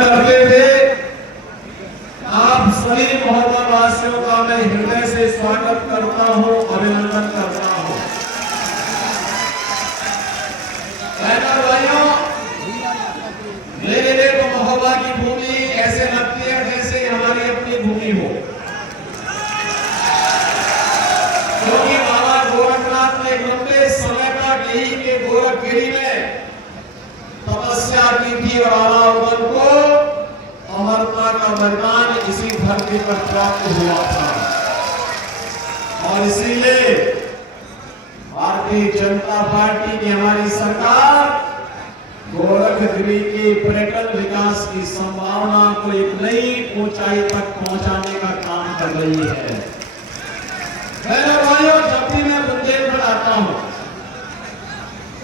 करते हुए आप सभी महोबा वासियों का मैं हृदय से स्वागत करता हूं, अभिनंदन करता हूं। बहनों भाइयों, मेरे लिए तो महोबा की भूमि ऐसे लगती है जैसे हमारी अपनी भूमि हो, क्योंकि बाबा गोरखनाथ ने लंबे समय तक यही के गोरखगिरी में तपस्या की थी और अलाउद्दीन को अमरता का वरदान इसी धरती पर प्राप्त हुआ था। और इसीलिए भारतीय जनता पार्टी की हमारी सरकार गोरखगिरी के पर्यटन विकास की संभावना को एक नई ऊंचाई तक पहुंचाने का काम कर रही है। मेरे भाइयों, जब भी मैं बुंदेलखंड आता हूं,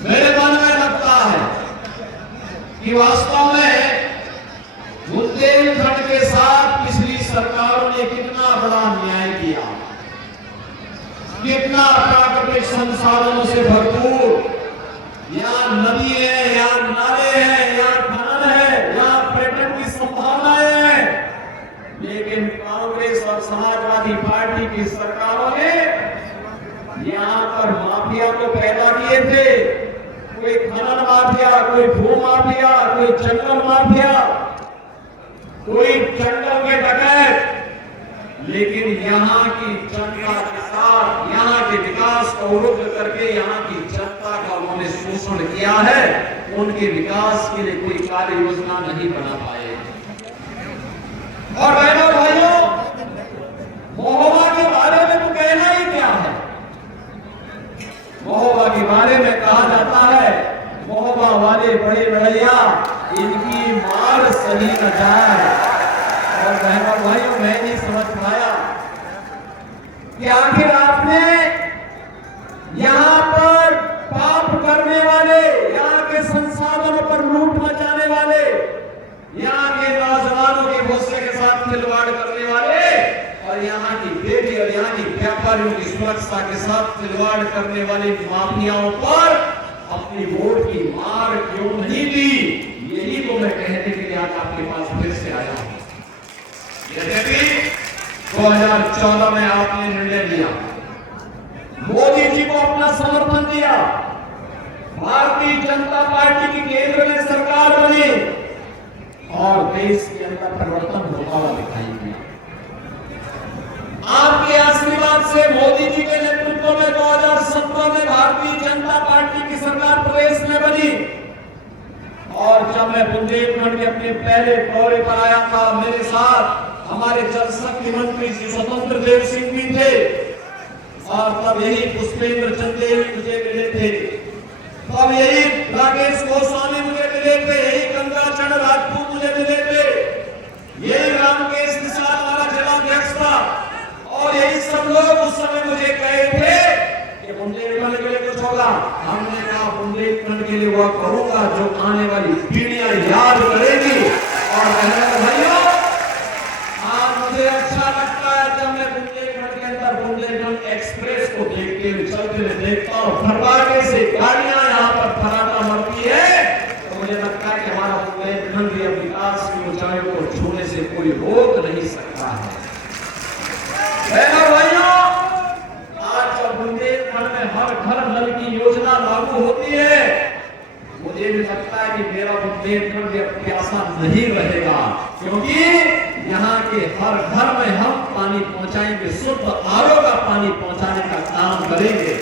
मेरे मन में लगता है कि वास्तव में बुंदेलखंड के साथ पिछली सरकारों ने कितना बड़ा न्याय किया, कितना प्राकृतिक संसाधनों से भरपूर यहाँ नदी है, यहाँ नाले हैं, यहाँ खनन है, यहाँ पर्यटन की संभावनाएं हैं। लेकिन कांग्रेस और समाजवादी पार्टी की सरकारों ने यहाँ पर माफिया तो पैदा किए थे, कोई खनन माफिया, कोई भू माफिया, कोई जंगल माफिया, कोई जंगल के डकैत। लेकिन यहाँ की जनता के साथ यहाँ के विकास को अवरुद्ध करके यहाँ की जनता का उन्होंने शोषण किया है। उनके विकास के लिए कोई कार्य योजना नहीं बना पाए। और बहनों भाइयों, महोबा के बारे में तो कहना ही क्या है। महोबा के बारे में कहा जाता है, महोबा वाले बड़े बड़ैया, इनकी मार सही न जाए। और बहनों भाइयों, मैं नहीं समझ पाया कि आखिर आपने यहाँ पर पाप करने वाले, यहाँ के संसाधनों पर लूट मचाने वाले, यहाँ के नौजवानों के भरोसे के साथ खिलवाड़ करने वाले और यहाँ की बेटी और यहाँ की व्यापारियों की सुरक्षा के साथ खिलवाड़ करने वाले माफियाओं पर अपनी वोट की मार क्यों नहीं दी। यही तो मैं कहने के लिए आज आपके पास फिर से आया हूं। यद्यपि 2014 में आपने निर्णय लिया, मोदी जी को अपना समर्थन दिया, भारतीय जनता पार्टी की केंद्र में सरकार बनी और देश के अंदर परिवर्तन होता हुआ दिखाई दिया। आपके आशीर्वाद से मोदी जी के नेतृत्व में 2017 में भारतीय जनता पार्टी की सरकार प्रदेश में बनी। और जब मैं बुंदेलखंड के अपने पहले दौरे पर आया था, मेरे साथ हमारे जल शक्ति मंत्री श्री स्वतंत्र देव सिंह भी थे और तब यही पुष्पेंद्र चंदेल मुझे मिले थे, तब यही राकेश गोस्वामी मुझे मिले थे, यही गंगाचरण राजपूत मुझे मिले थे, यही रामकेश निषाद हमारा जिलाध्यक्ष था और यही सब लोग उस समय मुझे कहे थे कि बुंदेलखंड के लिए कुछ होगा। हमने कहा बुंदेलखंड के लिए वह करूंगा जो आने वाली पीढ़ियां याद करेगी। और बहनों भाइयों, आज मुझे अच्छा लगता है जब मैं बुंदेलखंड के अंदर बुंदेलखंड एक्सप्रेस को देखते हुए चलते हुए देखता हूँ, फरवाके से गाड़ियां यहाँ पर फराटा मरती है, तो मुझे लगता है कि हमारा बुंदेलखंड या विकास की ऊंचाइयों को छूने से कोई रोक नहीं सकता है। बहनों भाइयों, आज जब बुंदेलखंड में हर घर नल की योजना लागू होती है, मुझे भी लगता है कि मेरा बुंदेलखंड प्यासा नहीं रहेगा, क्योंकि यहाँ के हर घर में हम पानी पहुंचाएंगे, शुद्ध आरो का पानी पहुंचाने का काम करेंगे।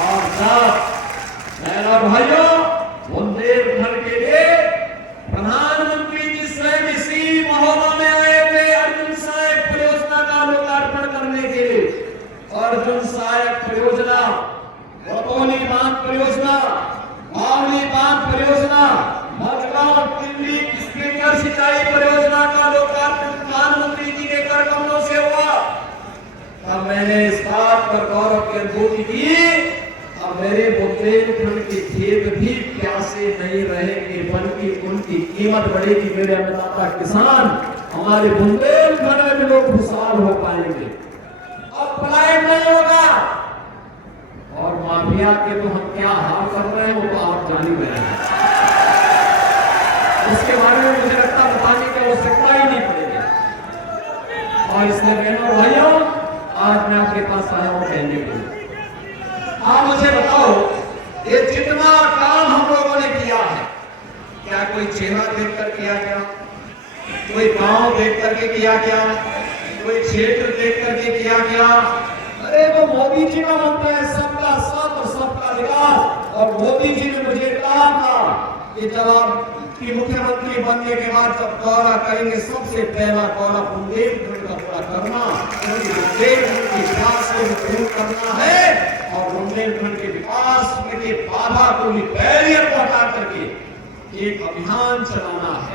और जब मेरा भाइयों, बुंदेलखंड के लिए प्रधानमंत्री जी स्वयं इसी महोबा में आए थे अर्जुन सहायक परियोजना का लोकार्पण करने के लिए। अर्जुन सहायक परियोजना, बतौली बांध परियोजना, बावली बांध परियोजना, भटगांव टिल्ली स्प्रिंकलर सिंचाई परियोजना का लोकार्पण प्रधानमंत्री जी के कर कमलों से हुआ। तब मैंने इस बात पर गौरव की अनुभूति की, अब मेरे बुंदेलखंड के खेत भी प्यासे नहीं रहेंगे, बल्कि उनकी कीमत बढ़ेगी। मेरे अन्नदाता किसान, हमारे बुंदेलखंड में भी लोग खुशहाल हो पाएंगे। अब पलायन नहीं होगा। और माफिया के तो हम क्या हाल कर रहे हैं वो तो आप जान ही रहे हैं। उसके बारे में मुझे लगता है और इसलिए बहनों भाइयों, आज मैं आपके पास आया हूं कहने के लिए, आप मुझे बताओ, ये जितना काम हम लोगों ने किया है, क्या कोई चेहरा देखकर किया क्या, कोई गांव देख करके किया क्या, कोई क्षेत्र देख करके किया क्या? अरे वो मोदी जी का मंत्र है, सबका साथ और सबका विकास। और मोदी जी ने मुझे कहा था कि जब आप की मुख्यमंत्री बनने के बाद जब दौरा करेंगे, सबसे पहला दौरा बुंदेलखंड का पूरा करना, बुंदेलखंड की विकास को दूर करना है और बुंदेलखंड के विकास के बाधा को, बैरियर को हटा करके एक अभियान चलाना है।